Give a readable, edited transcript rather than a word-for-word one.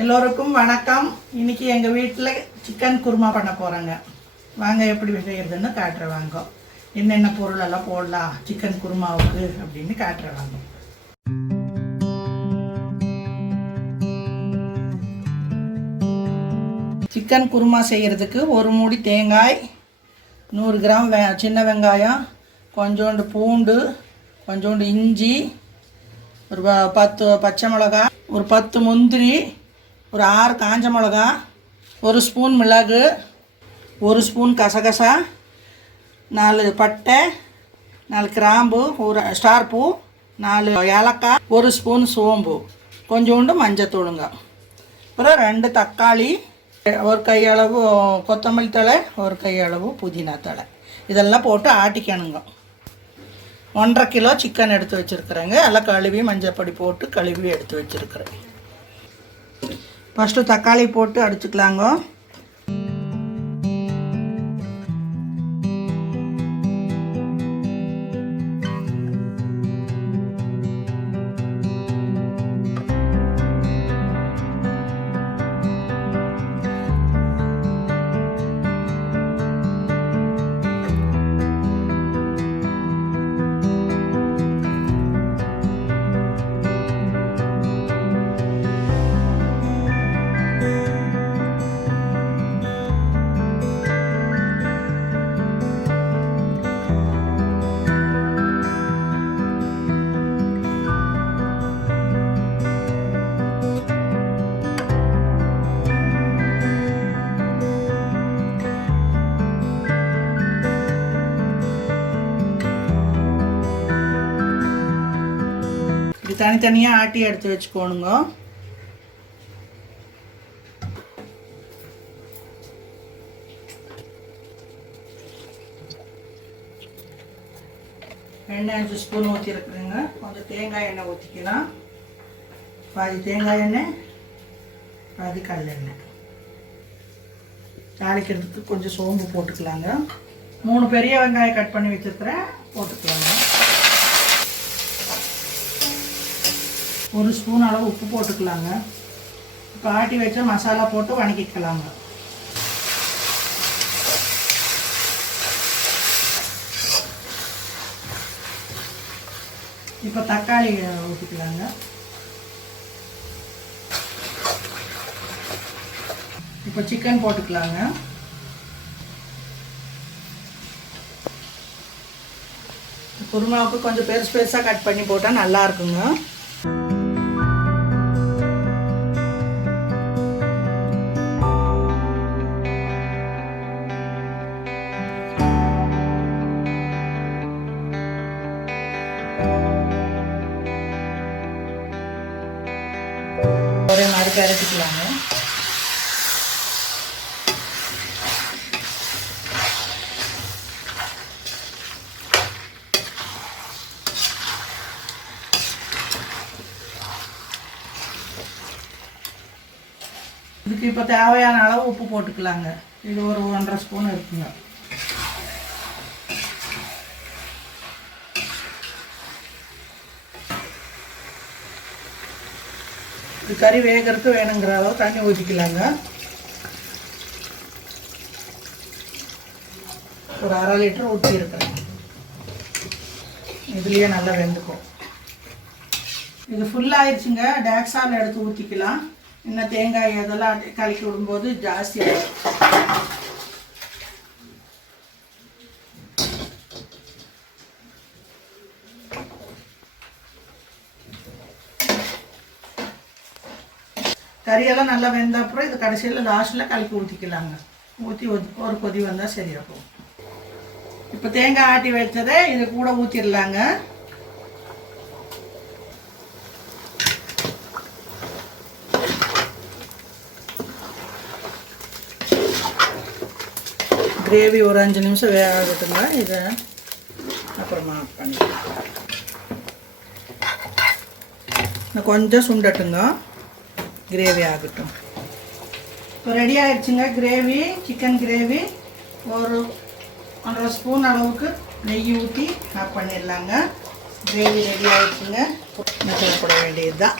எல்லோருக்கும் வணக்கம். இன்னைக்கு எங்கள் வீட்டில் சிக்கன் குருமா பண்ண போகிறேங்க. வாங்க எப்படி செய்கிறதுன்னு காட்டுறேன். வாங்க என்னென்ன பொருளெல்லாம் போடலாம் சிக்கன் குருமாவுக்கு அப்படின்னு காட்டுறேன். வாங்க. சிக்கன் குருமா செய்கிறதுக்கு ஒரு மூடி தேங்காய், 100 கிராம் சின்ன வெங்காயம், கொஞ்சோண்டு பூண்டு, கொஞ்சோண்டு இஞ்சி, ஒரு 10 பச்சை மிளகா, ஒரு 10 முந்திரி, ஒரு 6 காஞ்ச மிளகா, 1 ஸ்பூன் மிளகு, 1 ஸ்பூன் கசகசா, 4 பட்டை, 4 கிராம்பு, ஒரு ஸ்டார் பூ, 4 ஏலக்காய், 1 ஸ்பூன் சோம்பு, கொஞ்சோண்டு மஞ்சத்தூளுங்க, அப்புறம் 2 தக்காளி, ஒரு கையளவு கொத்தமல்லி தழை, ஒரு கையளவு புதினா தழை, இதெல்லாம் போட்டு ஆட்டிக்கணுங்க. 1.5 கிலோ சிக்கன் எடுத்து வச்சுருக்குறேங்க. எல்லாம் கழுவி மஞ்சள் பொடி போட்டு கழுவி எடுத்து வச்சுருக்குறேன். ஃபஸ்ட்டு தக்காளி போட்டு அடிச்சுக்கலாங்க. தனித்தனியாக ஆட்டி எடுத்து வச்சுக்கோணுங்க. எண்ணெய் 5 ஸ்பூன் ஊற்றிருக்குறேங்க. கொஞ்சம் தேங்காய் எண்ணெய் ஊற்றிக்கலாம். பாதி தேங்காய் எண்ணெய், பாதி கடலெண்ணெய். தாளிக்கிறதுக்கு கொஞ்சம் சோம்பு போட்டுக்கலாங்க. 3 பெரிய வெங்காயம் கட் பண்ணி வச்சுருக்கிறேன், போட்டுக்கலாங்க. 1 ஸ்பூன் அளவு உப்பு போட்டுக்கலாங்க. இப்போ ஆட்டி வச்ச மசாலா போட்டு வணக்கிக்கலாங்க. இப்போ தக்காளி ஊற்றிக்கலாங்க. இப்போ சிக்கன் போட்டுக்கலாங்க. குருமாவுக்கு கொஞ்சம் பெருசாக கட் பண்ணி போட்டால் நல்லா இருக்குங்க. ஒரே மாதிரி கரைச்சிக்கலாங்க. இதுக்கு இப்போ தேவையான அளவு உப்பு போட்டுக்கலாங்க. இது ஒரு 1.5 ஸ்பூன் இருக்குங்க. கறி வேகிறதுக்கு வேணுங்கிற அளவு தண்ணி ஊற்றிக்கலாங்க. ஒரு 1/2 லிட்டர் ஊற்றிருக்கேன். இதுலேயே நல்லா வெந்துக்கும். இது ஃபுல்லாகிடுச்சுங்க. டேக்ஸால் எடுத்து ஊற்றிக்கலாம். இன்னும் தேங்காய் அதெல்லாம் கலக்கி விடும்போது ஜாஸ்தி ஆகும். கறியெல்லாம் நல்லா வெந்த அப்புறம் இது கடைசியில் லாஸ்ட்டில் கலக்கி ஊற்றிக்கலாங்க. ஊற்றி ஒரு கொதி வந்தால் சரியாக போகும். இப்போ தேங்காய் ஆட்டி வச்சதை இது கூட ஊற்றிடலாங்க. கிரேவி ஒரு 5 நிமிஷம் வேகட்டுங்க. இதை அப்புறமா பண்ணிக்கலாம். கொஞ்சம் சுண்டட்டுங்க, கிரேவி ஆகட்டும். இப்போ ரெடி ஆகிடுச்சுங்க கிரேவி. சிக்கன் கிரேவி ஒரு 1.5 ஸ்பூன் அளவுக்கு நெய் ஊற்றி ஆஃப் பண்ணிடலாங்க. Gravy ready ஆகிடுச்சுங்க. மசாலா போட வேண்டியது தான்.